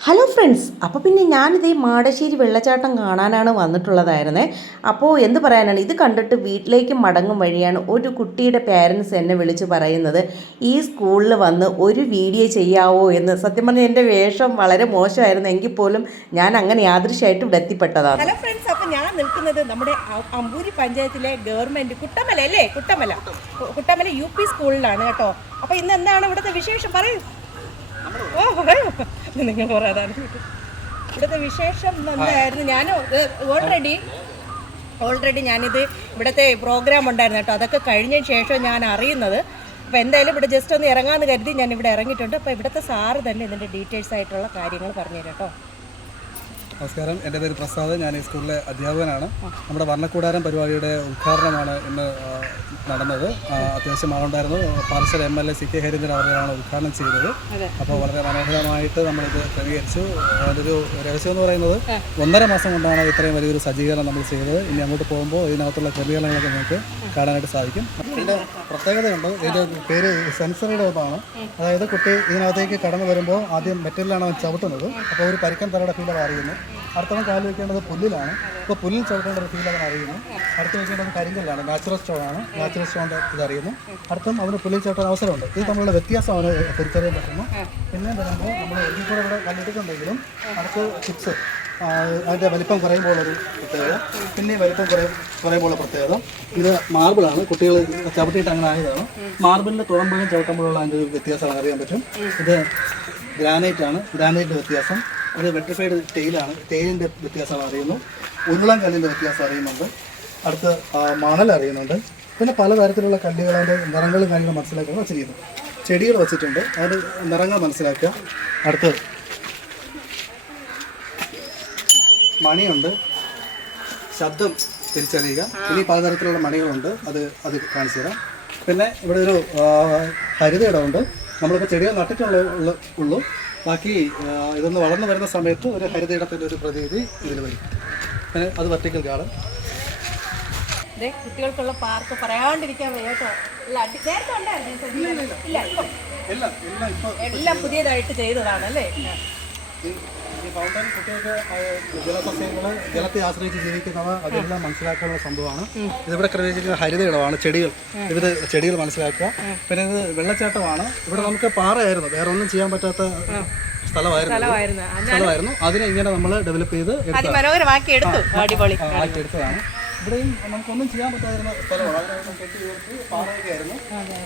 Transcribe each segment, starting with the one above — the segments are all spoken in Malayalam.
ഹലോ ഫ്രണ്ട്സ് അപ്പോൾ പിന്നെ ഞാനിത് ഈ മാടശ്ശേരി വെള്ളച്ചാട്ടം കാണാനാണ് വന്നിട്ടുള്ളതായിരുന്നേ. അപ്പോൾ എന്ത് പറയാനാണ്? ഇത് കണ്ടിട്ട് വീട്ടിലേക്ക് മടങ്ങും വഴിയാണ് ഒരു കുട്ടിയുടെ പേരൻസ് എന്നെ വിളിച്ച് പറയുന്നത് ഈ സ്കൂളിൽ വന്ന് ഒരു വീഡിയോ ചെയ്യാവോ? എന്ന്. സത്യം പറഞ്ഞാൽ എന്റെ വേഷം വളരെ മോശമായിരുന്നു. എങ്കിൽ പോലും ഞാൻ അങ്ങനെ യാദൃശ്യമായിട്ട് ഇവിടെ എത്തിപ്പെട്ടതാണ് ഹലോ ഫ്രണ്ട്സ് അപ്പോൾ ഞാൻ നിൽക്കുന്നത് നമ്മുടെ അമ്പൂരി പഞ്ചായത്തിലെ ഗവൺമെന്റ് കുട്ടമല അല്ലേ? കുട്ടമല. കുട്ടമല യു പി സ്കൂളിലാണ് കേട്ടോ. അപ്പോൾ ഇന്ന് എന്താണ് ഇവിടുത്തെ വിശേഷം? പറയൂ. ഓ നിങ്ങൾ പറയാതാണ് ഇവിടുത്തെ വിശേഷം നന്നായിരുന്നു. ഞാൻ ഓൾറെഡി ഓൾറെഡി ഞാനിത് ഇവിടുത്തെ പ്രോഗ്രാം ഉണ്ടായിരുന്നു കേട്ടോ. അതൊക്കെ കഴിഞ്ഞതിന് ശേഷം ഞാൻ അറിയുന്നത്. അപ്പോൾ എന്തായാലും ഇവിടെ ജസ്റ്റ് ഒന്ന് ഇറങ്ങാമെന്ന് കരുതി ഞാൻ ഇവിടെ ഇറങ്ങിയിട്ടുണ്ട്. അപ്പോൾ ഇവിടുത്തെ സാറ് തന്നെ ഇതിന്റെ ഡീറ്റെയിൽസ് ആയിട്ടുള്ള കാര്യങ്ങൾ പറഞ്ഞു കേട്ടോ. നമസ്കാരം. എന്റെ പേര് പ്രസാദ്. ഞാൻ ഈ സ്കൂളിലെ അധ്യാപകനാണ്. നമ്മുടെ വർണക്കൂടാരം പരിപാടിയുടെ ഉദ്ഘാടനമാണ് ഇന്ന് നടന്നത്. അത്യാവശ്യം ആളുണ്ടായിരുന്നു. Parassala M L A C K Hareendran അവരെയാണ് ഉദ്ഘാടനം ചെയ്തത്. അപ്പോൾ വളരെ മനോഹരമായിട്ട് നമ്മളിത് ക്രമീകരിച്ചു. അതൊരു രഹസ്യം എന്ന് പറയുന്നത് ഒന്നര മാസം കൊണ്ടാണ് ഇത്രയും വലിയൊരു സജ്ജീകരണം നമ്മൾ ചെയ്തത്. ഇനി അങ്ങോട്ട് പോകുമ്പോൾ ഇതിനകത്തുള്ള ക്രമീകരണങ്ങളൊക്കെ നിങ്ങൾക്ക് കാണാനായിട്ട് സാധിക്കും. ഇതിന്റെ പ്രത്യേകതയുണ്ട്. ഇതിന്റെ പേര് സെൻസറിയുടെ ഒന്നാണ്. അതായത് കുട്ടി ഇതിനകത്തേക്ക് കടന്നു വരുമ്പോൾ ആദ്യം മെറ്റലിലാണ് അവൻ ചവിട്ടുന്നത്. അപ്പോൾ ഒരു പരിക്കൻ തലയുടെ ഫീൽ അവൻ അടുത്തവൻ കാൽ വെക്കേണ്ടത് പുല്ലിലാണ്. ഇപ്പോൾ പുല്ലിൽ ചവിട്ടേണ്ട ഒരു ഫീൽ അവൻ അറിയുന്നു. അടുത്ത് വെക്കേണ്ടത് കരിങ്കല്ലാണ്. നാച്ചുറൽ സ്റ്റോൺ ആണ്. നാച്ചുറൽ സ്റ്റോണിന്റെ ഇതറിയുന്നു അടുത്തും അവന് പുല്ലിൽ ചവിട്ടാൻ അവസരമുണ്ട്. ഇത് തമ്മിലുള്ള വ്യത്യാസം അവന് തിരിച്ചറിയാൻ പറ്റുന്നു. പിന്നെ വരുമ്പോൾ നമ്മൾ ഒരു കൂടെ ഇവിടെ കണ്ടിട്ടുണ്ടെങ്കിലും അടുത്ത് ചിപ്സ് അതിന്റെ വലിപ്പം കുറയുമ്പോഴൊരു പ്രത്യേകത. പിന്നെ വലിപ്പം കുറയും കുറയുമ്പോഴുള്ള പ്രത്യേകത. ഇത് മാർബിളാണ് കുട്ടികൾ ചവിട്ടിയിട്ട് അങ്ങനെ ആയതാണ്. മാർബിളിന്റെ തുറമ്പുകളും ചവിട്ടുമ്പോഴുള്ള അതിന്റെ ഒരു വ്യത്യാസം അറിയാൻ പറ്റും. ഇത് ഗ്രാനൈറ്റ് ആണ്. ഗ്രാനൈറ്റിന്റെ വ്യത്യാസം. ഇത് വെട്രിഫൈഡ് തേയിലാണ് തേയിലിന്റെ വ്യത്യാസം അറിയുന്നു. ഉരുളൻ കല്ലിന്റെ വ്യത്യാസം അറിയുന്നുണ്ട്. അടുത്ത് മണൽ അറിയുന്നുണ്ട്. പിന്നെ പലതരത്തിലുള്ള കല്ലുകൾ അതിന്റെ നിറങ്ങളും കാര്യങ്ങളും മനസ്സിലാക്കാൻ വെച്ചിരിക്കുന്നു ചെടികൾ. വെച്ചിട്ടുണ്ട്. അതിന്റെ നിറങ്ങൾ മനസ്സിലാക്കുക. അടുത്ത് മണിയുണ്ട്. ശബ്ദം തിരിച്ചറിയുക. ഇനി പലതരത്തിലുള്ള മണികളുണ്ട്. അത് അത് കാണിച്ചു തരാം. പിന്നെ ഇവിടെ ഒരു ഹരിത ഹരിതയിടമുണ്ട്. നമ്മളിപ്പോൾ ചെടികൾ നട്ടിട്ടുള്ള ഉള്ളൂ. ബാക്കി ഇതൊന്ന് വളർന്നു വരുന്ന സമയത്ത് ഒരു ഹരിതയിടത്തിന്റെ ഒരു പ്രതീതി ഇതിൽ വരും. പിന്നെ അത് വെർട്ടിക്കൽ ഗാർഡൻ. കുട്ടികൾക്കുള്ള പാർക്ക് പറയാണ്ടിരിക്കാൻ വയ്യ കേട്ടോ. ഇല്ല, അടി- നേരത്തെ ഉണ്ടായിരുന്നു ഈ സജ്ജീകരണം? ഇല്ല ഇപ്പം എല്ലാം പുതിയതായിട്ട് ചെയ്തതാണ് അല്ലേ? കുട്ടികൾക്ക് ആ, ജലസസ്യങ്ങൾ ജലത്തെ ആശ്രയിച്ച് ജീവിക്കുന്നവ അതെല്ലാം മനസ്സിലാക്കാനുള്ള സംഭവമാണ്. ഇതിവിടെ ഹരിത ഇടമാണ് ചെടികൾ. വിവിധ ചെടികൾ മനസ്സിലാക്കുക. പിന്നെ ഇത് വെള്ളച്ചാട്ടമാണ്. ഇവിടെ നമുക്ക് പാറയായിരുന്നു. വേറെ ഒന്നും ചെയ്യാൻ പറ്റാത്ത സ്ഥലമായിരുന്നു സ്ഥലമായിരുന്നു. അതിനെ ഇങ്ങനെ നമ്മൾ ഡെവലപ്പ് ചെയ്ത് അതിമനോഹരമാക്കി എടുത്തു. അടിപൊളി. ആക്കി ആക്കിയെടുത്തതാണ് ഇവിടെയും നമുക്കൊന്നും ചെയ്യാൻ പറ്റാതിരുന്ന സ്ഥലമാണ്. അതിനകത്ത് കെട്ടി ഉയർത്തി പാറയൊക്കെയായിരുന്നു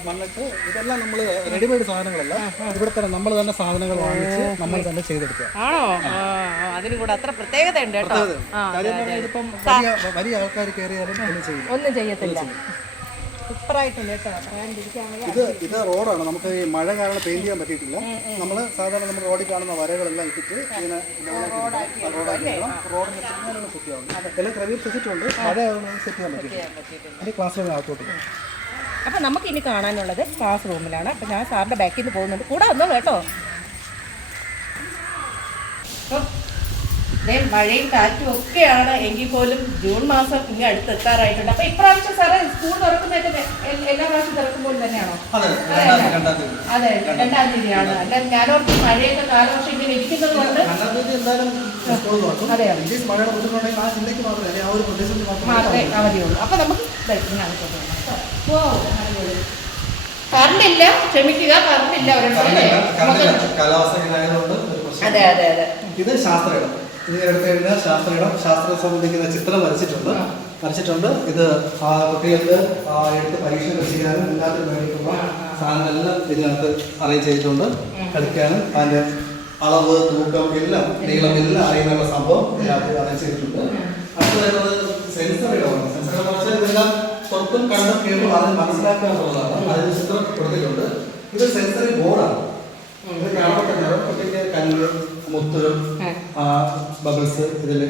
മണ്ണിട്ട് ഇതെല്ലാം നമ്മൾ റെഡിമെയ്ഡ് സാധനങ്ങളല്ല. ഇവിടെ തന്നെ നമ്മൾ തന്നെ സാധനങ്ങൾ വാങ്ങിച്ച് നമ്മൾ തന്നെ ചെയ്തെടുക്കുക. ആണോ? അതിനും കൂടെ അത്ര പ്രത്യേകത ഉണ്ട് കേട്ടോ ഇതിപ്പം വലിയ ആൾക്കാർ കയറിയാലും ഒന്നും ഒന്നും ചെയ്യത്തില്ല. സൂപ്പറായിട്ടുണ്ട് കേട്ടോ. ഇത് ഇത് റോഡാണ്. നമുക്ക് ഈ മഴ കാരണം പെയിന്റ് ചെയ്യാൻ പറ്റിയിട്ടില്ല. നമ്മൾ സാധാരണ നമ്മുടെ റോഡിൽ കാണുന്ന വരകളെല്ലാം ഇട്ടിട്ട് ഇങ്ങനെ റോഡാക്കി റോഡിന് പിന്നാലുള്ള സെറ്റ് എല്ലാം ക്രമീകരിച്ചിട്ടുണ്ട് മഴ സെറ്റ് ചെയ്യാൻ പറ്റിയിട്ടില്ല. ക്ലാസ് റൂമിൽ ആക്കോട്ട്. അപ്പം നമുക്ക് ഇനി കാണാനുള്ളത് ക്ലാസ് റൂമിലാണ് അപ്പം ഞാൻ സാറിന്റെ ബാക്കിൽ നിന്ന് പോകുന്നുണ്ട്. കൂടെ വന്നോ കേട്ടോ? ദേ, മഴയും കാറ്റും ഒക്കെയാണ് എങ്കിൽ പോലും ജൂൺ മാസം ഇനി അടുത്തെത്താറായിട്ടുണ്ട്. അപ്പൊ ഇപ്രാവശ്യം സാറേ സ്കൂൾ തുറക്കുന്നതിന്റെ എല്ലാ പ്രാവശ്യം തുറക്കുമ്പോൾ തന്നെയാണോ? അതെ രണ്ടാം തീയതി തീയതിയാണ്. അല്ല ഞാനോർത്ത് മഴയൊക്കെ കാലവർഷം ഇങ്ങനെ ഇരിക്കുന്നത് കൊണ്ട് അതെ മാത്രമേ അവധിയുള്ളൂ. അപ്പൊ നമുക്ക്. ഓ. കറണ്ടില്ല ക്ഷമിക്കുക കറണ്ടില്ല പ്രശ്നം അതെ അതെ അതെ. ഇത് ശാസ്ത്രയിടം ഇത് എടുത്തു കഴിഞ്ഞാൽ ശാസ്ത്രയിടം ശാസ്ത്രം സംബന്ധിക്കുന്ന ചിത്രം വരച്ചിട്ടുണ്ട്. വരച്ചിട്ടുണ്ട്. ഇത് ആ കുട്ടികൾക്ക് ആ എടുത്ത് പരീക്ഷ ചെയ്യാനും എല്ലാത്തിനും വേണ്ടിയിട്ടുള്ള സാധനങ്ങളെല്ലാം ഇതിനകത്ത് അറേഞ്ച് ചെയ്തിട്ടുണ്ട്. കളിക്കാനും അതിന്റെ അളവ് തൂക്കം എല്ലാം നീളം എല്ലാം അറിയുന്നുള്ള സംഭവം ഇതിനകത്ത് അറേഞ്ച് ചെയ്തിട്ടുണ്ട്. അടുത്ത് വരുന്നത് സെൻസർ ഇടമാണ്. സെൻസർ എന്ന് വെച്ചാൽ ഇതെല്ലാം സ്വത്തും കണ്ടും കേൾക്കും അത് മനസ്സിലാക്കുക എന്നുള്ളതാണ്. അതിന് ചിത്രം കൊടുത്തിട്ടുണ്ട്. ഇത് സെൻസറി ബോർഡാണ് ഇത് കാണപ്പെട്ട കുട്ടിക്ക് കല്ല് മുത്ത് ബബിൾസ് ഇതിൽ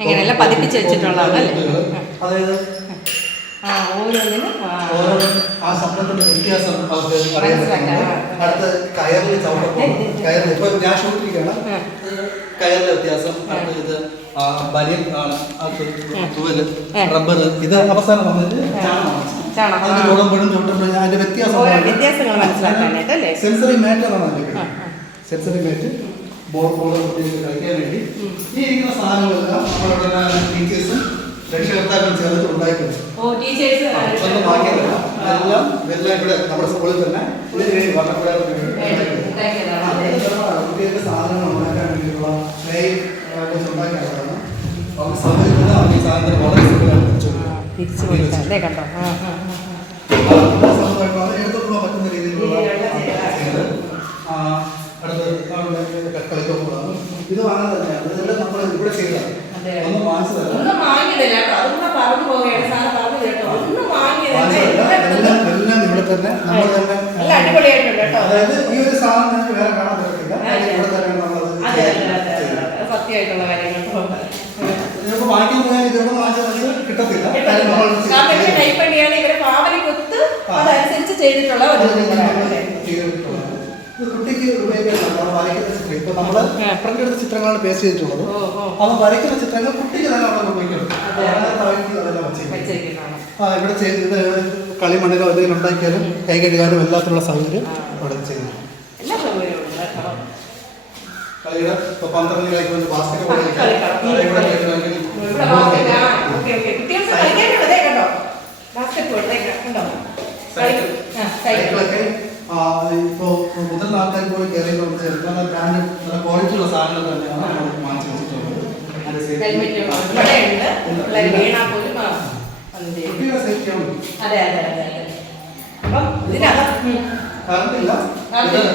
ഇങ്ങനെയെല്ലാം പതിപ്പിച്ച് വെച്ചിട്ടുള്ളതാണ്? അതായത് ആ ശബ്ദത്തിന്റെ വ്യത്യാസം അവർക്ക് അറിയാൻ അടുത്ത് കയറിൽ ചവിട്ടപ്പോൾ കയറിൽ ഇപ്പൊ ഞാൻ ഷൂട്ടിരിക്കുകയാണ് കയറിലെ വ്യത്യാസം അടുത്ത് ഇത് ബനിയൻ ആണ് തുവൽ റബ്ബർ ഇത് അവസാനം വന്നിട്ട് ചാണകമാണ്. ചാണകം, അതിന് ചൂടുമ്പോഴും ചൂട്ടുമ്പോഴും അതിന്റെ വ്യത്യാസം സെൻസറി മാറ്റ് എന്നാണ് സെൻസറി മാറ്റ് ബോൾ ബോൾ കുട്ടികൾക്ക് കളിക്കാൻ വേണ്ടി ഈ ഇരിക്കുന്ന സാധനങ്ങളെല്ലാം നമ്മളുടെ ടീച്ചേഴ്സും രക്ഷകർത്താക്കളും ചേർത്ത് ഉണ്ടായിട്ടുണ്ട് ഒന്നും വാങ്ങിയതല്ല ഇതെല്ലാം ഇവിടെ നമ്മുടെ സ്കൂളിൽ തന്നെ ഇതിന് വേണ്ടി വർണക്കൂടാതെ കുട്ടികൾക്ക് സാധനങ്ങൾ ഉണ്ടാക്കാൻ വേണ്ടിയിട്ടുള്ള ക്ലേ ഉണ്ടാക്കിയതാണ്. അവർക്ക് സൗകര്യത്തിന് അവർ ഈ സാധനത്തിന് വളരെ തിരിച്ചു കണ്ടോ? ഇത് വാങ്ങാതല്ല ഇതെല്ലാം നമ്മൾ ഇവിടെ ചെയ്തതാണ്. ഒന്നും വാങ്ങിച്ചതല്ല ഒന്നും വാങ്ങിയതല്ല അതൊന്നും പറഞ്ഞു പോവുകയാണ്. സാറ് പറഞ്ഞു കേട്ടോ. ഒന്നും വാങ്ങിയതല്ല. ഇവിടെ തന്നെ. നമ്മൾ തന്നെ അടിപൊളിയായിട്ടുണ്ട് കേട്ടോ. അതായത് ഈ ഒരു സാധനം നിങ്ങൾക്ക് വേറെ കാണാൻ പറ്റത്തില്ല. ഇവിടെ തന്നെ നമ്മളത്. സത്യമായിട്ടുള്ള കാര്യം കേട്ടോ നിങ്ങൾക്ക് വാങ്ങിക്കാൻ പോയാൽ ഇതൊന്നും വാങ്ങിച്ചാൽ കിട്ടത്തില്ല. നമ്മൾ കാരണം ചെയ്തത്. കൈപ്പണിയാണ് ഇവരെ ഭാവനയ്ക്കൊത്ത് അതനുസരിച്ച് ചെയ്തിട്ടുള്ള ഒരു അത് ഇതാണ് നമ്മൾ അല്ലേ? ചെയ്തിട്ടുള്ളതാണ്. വരയ്ക്കുന്ന ചിത്രം. ഇപ്പൊ നമ്മൾ ആ. പ്രിന്റ് എടുത്ത ചിത്രങ്ങളാണ് പേസ്റ്റ് ചെയ്തിട്ടുള്ളത്. അവൻ വരയ്ക്കുന്ന ചിത്രങ്ങൾ കുട്ടിക്ക് തന്നെ അവിടെ ആ ഇവിടെ ചെയ്ത് കളിമണ്ണിലോ എന്തെങ്കിലും ഉണ്ടാക്കിയാലും കൈ കഴുകാനും എല്ലാത്തിനുള്ള സൗകര്യം അവിടെ കേട്ടോ. കളിയുടെ ഇപ്പൊ പന്ത്രണ്ട് കളിക്കുന്ന ബാസ്കറ്റ് ബോൾ കളിക്കാം. ഇവിടെ കളിക്കണമെങ്കിൽ ഇവിടെ ആ, okay, okay. കുട്ടികൾക്ക് കളിക്കാനുള്ളത് ദേ കണ്ടോ ബാസ്കറ്റ് ബോൾ ദേ കണ്ടോ കളി ആ സൈക്കിൾ സൈക്കിളൊക്കെ ആ, ഇപ്പോ മുതിർന്ന ആൾക്കാർ പോലും കയറി നല്ല ബ്രാൻഡ് നല്ല ക്വാളിറ്റി ഉള്ള സാധനങ്ങൾ തന്നെയാണ് നമ്മൾ വാങ്ങിച്ചു വെച്ചിട്ടുള്ളത്. കുട്ടിയുടെ സേഫ്റ്റിയാണ്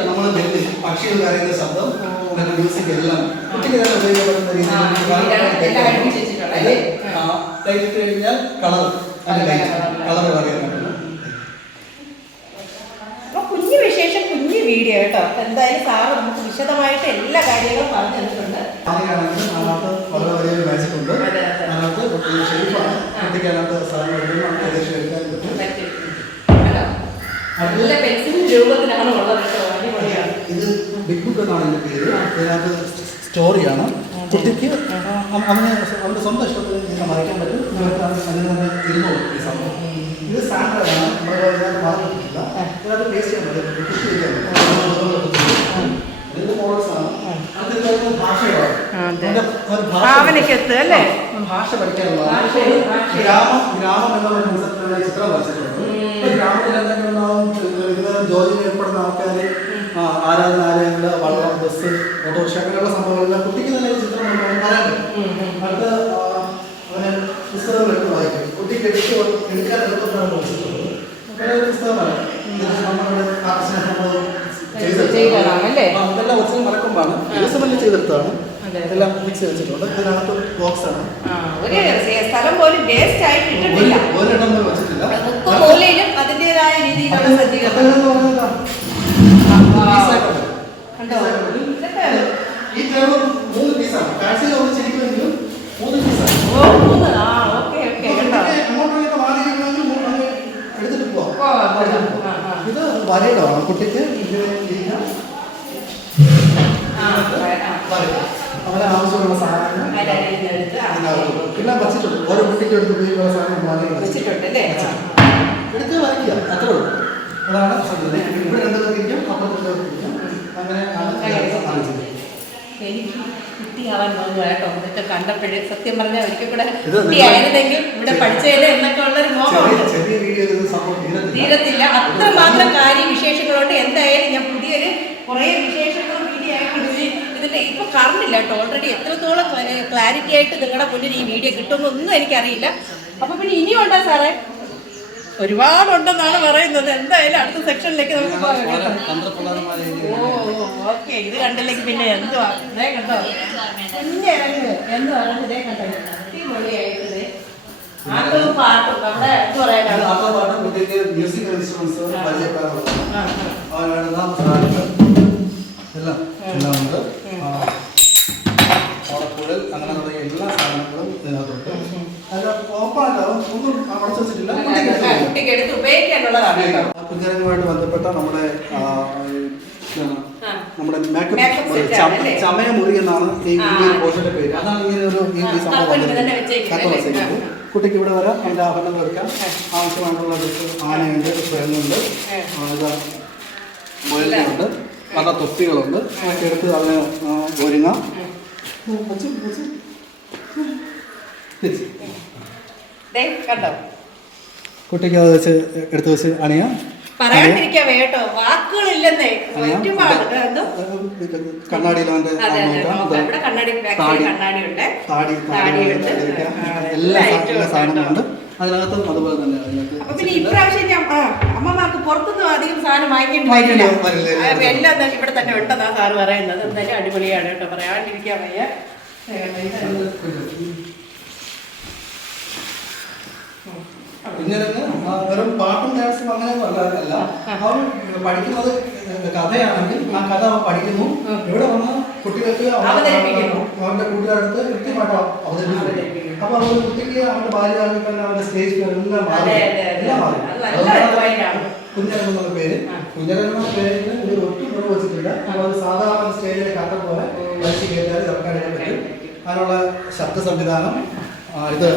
നമ്മൾ പക്ഷികൾ കരയുന്ന ശബ്ദം മ്യൂസിക് എല്ലാം ഉപയോഗപ്പെടുന്ന? ലൈറ്റ് കഴിഞ്ഞാൽ കളർ കളർ പറയാൻ അപ്പൊ കുഞ്ഞു വിശേഷം കുഞ്ഞു വീഡിയോ കേട്ടോ. എന്തായാലും സാറ് നമുക്ക് വിശദമായിട്ട് എല്ലാ കാര്യങ്ങളും പറഞ്ഞു തന്നിട്ടുണ്ട്? നല്ല രൂപത്തിലാണ് ഉള്ളത് ഇത് ബിഗ് ബുക്ക് എന്നാണ് ഇതിന്റെ പേര്. ഇതിനകത്ത് സ്റ്റോറിയാണ്. കുട്ടിക്ക് അങ്ങനെ അവന് അവന്റെ സ്വന്തം ഇഷ്ടത്തിന് ഇങ്ങനെ മറിക്കാൻ പറ്റും. ഇവർക്ക് അത് അതിൽ തന്നെ ഇരുന്നോളും ഈ സംഭവം. ഇത് ഇതിനകത്ത് മാറിയിട്ടില്ല ഇതിനകത്ത് ടേസ്റ്റ് ചെയ്യാൻ പറ്റും. ഒരു ഭാഷ ഭാവനയ്ക്കെത്ത് അല്ലേ? ഭാഷ ഭാഷ. ഗ്രാമം ഗ്രാമം എന്നുള്ള കൺസെപ്റ്റിലുള്ള ചിത്രം വരച്ചിട്ടുണ്ട് ഗ്രാമത്തിൽ എന്തെങ്കിലും ജോലിയിൽ ഏർപ്പെടുന്ന ആൾക്കാർ ആരാധനാലയങ്ങൾ വള്ളം ബസ് ഓട്ടോറിക്ഷ അങ്ങനെയുള്ള സംഭവങ്ങളെല്ലാം കുട്ടിക്ക് തന്നെ ചിത്രം പറയാനുണ്ട് അടുത്ത അവന് പുസ്തകങ്ങൾ എടുത്ത് വായിക്കും. കുട്ടിക്ക് എടുത്ത് എടുക്കാൻ എളുപ്പത്തിലാണ് പഠിച്ചിട്ടുള്ളത് അങ്ങനെ ഒരു പുസ്തകമാണ് ഇത് നമ്മുടെ ആകർഷണ സംഭവം ചെയ്തെടുത്തതാണ്. ചെയ്തതാണല്ലേ? ഇതെല്ലാം ഒറിജിനൽ മലക്കൊമ്പാണ് ദിവസമല്ലേ ചെയ്തെടുത്താണ് എല്ലാം മിക്സ് ഫിക്സ് വെച്ചിട്ടുണ്ട് ഇതിനകത്ത് ബോക്സ് ആണ്. ഒരു സ്ഥലം പോലും വേസ്റ്റ് ആയിട്ട് ഇട്ടിട്ടില്ല ഒരു- ഒരെണ്ണം പോലും വെച്ചിട്ടില്ല. മൂലയിലും അതിന്റെതായ രീതിയിലുള്ള സജ്ജീകരണം. ഈ ടേബിൾ മൂന്ന് പീസാണ് കാഴ്ചയിൽ ഒന്ന് ചിരിക്കുമെങ്കിലും മൂന്ന് പീസാണ് ഓ മൂന്ന്. ആ ഓക്കെ ഓക്കെ കേട്ടോ അങ്ങോട്ടൊക്കെ മാറിയിരിക്കണമെങ്കിൽ എടുത്തിട്ട് പോവാം. വരയിടമാണ് കുട്ടിക്ക്. വരയിടം അവന് ആവശ്യമുള്ള സാധനങ്ങൾ എല്ലാം വച്ചിട്ടുണ്ട്. ഓരോ കുട്ടിക്ക് എടുത്ത് ഉപയോഗിക്കുന്ന സാധനം ആ. എടുത്ത് വരയ്ക്കുക. അത്രേ ഉള്ളൂ. അതാണ് ഇവിടെ രണ്ട് പേർക്കിരിക്കും അപ്പുറത്ത് അങ്ങനെ ആണ് എനിക്ക് കുട്ടിയാവാൻ തോന്നുന്നു കേട്ടോ. ഇതൊക്കെ കണ്ടപ്പോഴേ സത്യം പറഞ്ഞാൽ ഒരിക്കൽ കൂടെ കുട്ടിയായിരുന്നെങ്കിൽ ഇവിടെ പഠിച്ചതിന് എന്നൊക്കെ ഉള്ളൊരു മോഹമുണ്ട്. തീരത്തില്ല. അത്രമാത്രം കാര്യ വിശേഷങ്ങളുണ്ട് എന്തായാലും ഞാൻ പുതിയൊരു കുറേ വിശേഷങ്ങളും വീഡിയോ ആയിട്ട് ഇതിന് ഇതിന്റെ ഇപ്പൊ കറണ്ടില്ല കേട്ടോ. ഓൾറെഡി എത്രത്തോളം ക്ലാരിറ്റി ആയിട്ട് നിങ്ങളുടെ മുന്നിൽ ഈ വീഡിയോ കിട്ടുമെന്നൊന്നും എനിക്കറിയില്ല. അപ്പൊ പിന്നെ ഇനിയും ഉണ്ടോ സാറേ? ഒരുപാടുണ്ടെന്നാണ് പറയുന്നത്. എന്തായാലും അടുത്ത സെക്ഷനിലേക്ക് നമുക്ക് ഓ ഓക്കെ. ഇത് കണ്ടില്ലെങ്കിൽ പിന്നെ എന്തുവാ? ഇതേ കണ്ടോ? കുഞ്ഞ് ഇറങ്ങ് എന്തുവാണ് ഇതേ കണ്ടോ? അടിപൊളിയായിട്ട് ദേ. ആട്ടവും പാട്ടും നമ്മുടെ എന്ത് പറയാനാണ്. മ്യൂസിക്കൽ ഇൻസ്ട്രുമെന്റ്സ് എല്ലാം എല്ലാം ഉണ്ട് ഓടക്കുഴൽ അങ്ങനെ തുടങ്ങിയ എല്ലാ സാധനങ്ങളും ഇതിനകത്തുണ്ട്. ഓപ്പണായിട്ട് അവൻ ഒന്നും അടച്ചു വെച്ചിട്ടില്ല. കുട്ടിക്ക് എടുത്ത് ഉപയോഗിക്കാനുള്ളതാണ് ബന്ധപ്പെട്ട നമ്മുടെ മേക്കപ്പ് ചമയമുറി എന്നാണ് ഈ പേര്. അതാണ് ഇങ്ങനെ ഒരു ഈ സംഭവം. കുട്ടിക്ക് ഇവിടെ വരാം. അതിന്റെ ആഭരണം എടുക്കാം. ആവശ്യമായിട്ടുള്ള ആനയുണ്ട് സ്വർണുണ്ട് മുയലുണ്ട് പല തൊപ്പികളുണ്ട്. അതൊക്കെ എടുത്ത് അതിന് ഒരുങ്ങാം. കണ്ടോ? കുട്ടിക്ക് അത് വെച്ച് എടുത്തു വെച്ച് അണിയാം. പറയാണ്ടിരിക്കാവേ കേട്ടോ വാക്കുകളില്ലെന്നേ. കണ്ണാടിയിൽ താടി. എല്ലാ എല്ലാ സാധനങ്ങളുണ്ട്. അതിനകത്തും അതുപോലെ തന്നെ പിന്നെ ഇപ്രാവശ്യം ഞാൻ അമ്മമാർക്ക് പുറത്തുനിന്ന് അധികം സാധനം വാങ്ങിക്കേണ്ടി വരില്ല. എല്ലാം ഇവിടെ തന്നെ ഉണ്ടെന്നാ സാറ് പറയുന്നത്. എന്തായാലും അടിപൊളിയാണ് കേട്ടോ. പറയാണ്ടിരിക്കാൻ വയ്യ. ആ വെറും പാട്ടും ഡാൻസും അങ്ങനെയൊന്നും അല്ല അല്ല അവൻ പഠിക്കുന്നത് കഥയാണെങ്കിൽ ആ കഥ അവൻ പഠിക്കുന്നു. ഇവിടെ വന്ന് കുട്ടികൾക്ക് അവന്റെ കൂട്ടുകാരടുത്ത് കൃത്യമായിട്ട് അവതരിപ്പിക്കുന്നു. അപ്പൊ അവന്റെ കുട്ടിക്ക് അവന്റെ ബാല്യകാലത്തിൽ തന്നെ അവന്റെ സ്റ്റേജ് എല്ലാം മാറി. എല്ലാം മാറി. പേര്. കുഞ്ഞിരങ്ങ് പേരിൽ പേരിന് ഒരു ഒട്ടും കുറവ് വെച്ചിട്ടില്ല അപ്പോൾ സാധാരണ സ്റ്റേജിലെ കഥ പോലെ വലിച്ചു കേട്ടാൽ ഇറക്കാനൊക്കെ പറ്റും. അതിനുള്ള ശബ്ദ സംവിധാനം ഇത്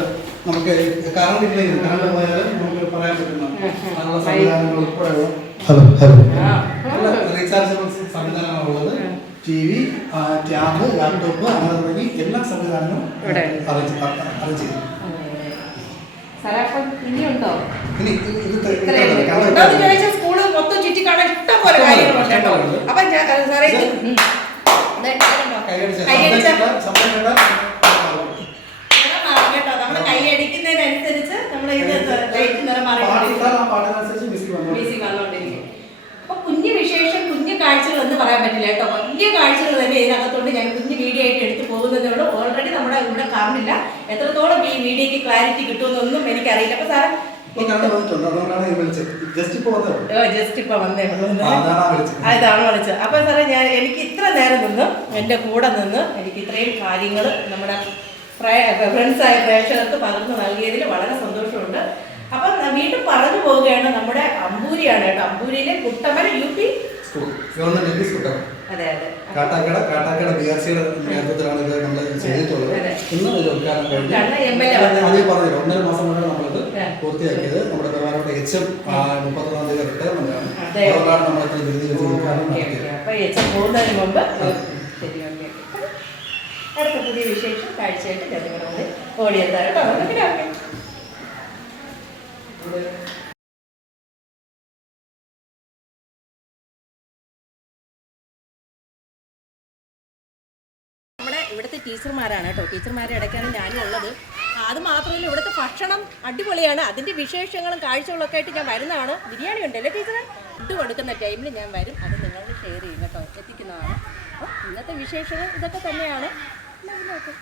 നമുക്ക് കറണ്ട് ഇല്ലെങ്കിൽ കറണ്ട് പോയാൽ നമുക്ക് പറയാൻ പറ്റുന്ന അതിനുള്ള സംവിധാനങ്ങൾ ഉൾപ്പെടെയുള്ള ഹലോ ഹലോ. റീചാർജബിൾ സംവിധാനങ്ങളുള്ളത് ടി വി ടാബ് ലാപ്ടോപ്പ് അങ്ങനെ തുടങ്ങി എല്ലാ സംവിധാനങ്ങളും ചോദിച്ചാൽ സ്കൂൾ മൊത്തം ചുറ്റിക്കാണാൻ ഇഷ്ടം പോലെ കാര്യങ്ങളുണ്ട് കേട്ടോ. അപ്പൊ സാറേ? കൈയടിച്ച കൈയടിച്ച ശബ്ദം ശബ്ദം കേട്ടാൽ നിറം മാറും കേട്ടോ നമ്മൾ കൈയടിക്കുന്നതിനനുസരിച്ച് നമ്മൾ ഇത് ലൈറ്റ് നിറം മാറി പാട്ടിട്ടാൽ ആ പാട്ടിനനുസരിച്ച് മ്യൂസിക് വന്നു മ്യൂസിക് വന്നുകൊണ്ടിരിക്കും അപ്പൊ കുഞ്ഞു വിശേഷം കുഞ്ഞു കാഴ്ചകൾ എന്ന് പറയാൻ പറ്റില്ല കേട്ടോ വലിയ കാഴ്ചകൾ തന്നെ ഇതിനകത്തോണ്ട് ഞാൻ കുഞ്ഞു വീഡിയോ ആയിട്ട് എടുത്തു പോകുന്നതേ ഉള്ളൂ ഓൾറെഡി നമ്മുടെ ഇവിടെ കാണില്ല എത്രത്തോളം ഈ വീഡിയോക്ക് ക്ലാരിറ്റി കിട്ടുമെന്നൊന്നും എനിക്കറിയില്ല. അപ്പൊ സാറേ ജസ്റ്റ് ഇപ്പൊ വന്നേ അതാണ് വിളിച്ചത്. അപ്പൊ സാറേ ഞാൻ എനിക്ക് ഇത്ര നേരം നിന്ന് എന്റെ കൂടെ നിന്ന് എനിക്ക് ഇത്രയും കാര്യങ്ങൾ നമ്മുടെ ഫ്രണ്ട്സായ പ്രേക്ഷകർക്ക് പകർന്നു നൽകിയതിൽ വളരെ സന്തോഷമുണ്ട്. അപ്പം വീണ്ടും പറഞ്ഞു പോവുകയാണ് നമ്മുടെ അമ്പൂരിയാണ് കേട്ടോ. അമ്പൂരിയിലെ കുട്ടമല യു പി. അതെ അതെ. കാട്ടാക്കട കാട്ടാക്കട ബി ആർ സിയുടെ നേതൃത്വത്തിലാണ് ഇത് നമ്മൾ ചെയ്തിട്ടുള്ളത്. ഇന്ന് ഒരു ഉദ്ഘാടനം കഴിഞ്ഞു. അതേ പറഞ്ഞില്ല ഒന്നര മാസം കൊണ്ട് നമ്മളിത്. പൂർത്തിയാക്കിയത്. നമ്മുടെ പ്രധാനപ്പെട്ട എച്ച് എം മുപ്പത്തൊന്നാം തീയതി റിട്ടയർമെന്റ് ആണ് അതുകൊണ്ടാണ് നമ്മൾ ഇത്ര ധൃതി വെച്ച് ഉദ്ഘാടനം നടത്തിയത്. അടുത്ത പുതിയ വിശേഷം കാഴ്ചയായിട്ട് ഞാൻ നിങ്ങളുടെ മുന്നിൽ ഓടിയെത്താം ഓക്കെ. ഇവിടുത്തെ ടീച്ചർമാരാണ് കേട്ടോ. ടീച്ചർമാരെ ഇടയ്ക്കാണ് ഞാനും ഉള്ളത്. അത് മാത്രമല്ല ഇവിടുത്തെ ഭക്ഷണം അടിപൊളിയാണ്. അതിന്റെ വിശേഷങ്ങളും കാഴ്ചകളൊക്കെ ആയിട്ട് ഞാൻ വരുന്നതാണ്. ബിരിയാണി ഉണ്ടല്ലേ ടീച്ചർ ഫുഡ് കൊടുക്കുന്ന ടൈമിൽ ഞാൻ വരും. അത് നിങ്ങളോട് ഷെയർ ചെയ്യും കേട്ടോ. എത്തിക്കുന്നതാണ്. ഇന്നത്തെ വിശേഷങ്ങൾ ഇതൊക്കെ തന്നെയാണ്. ഓക്കെ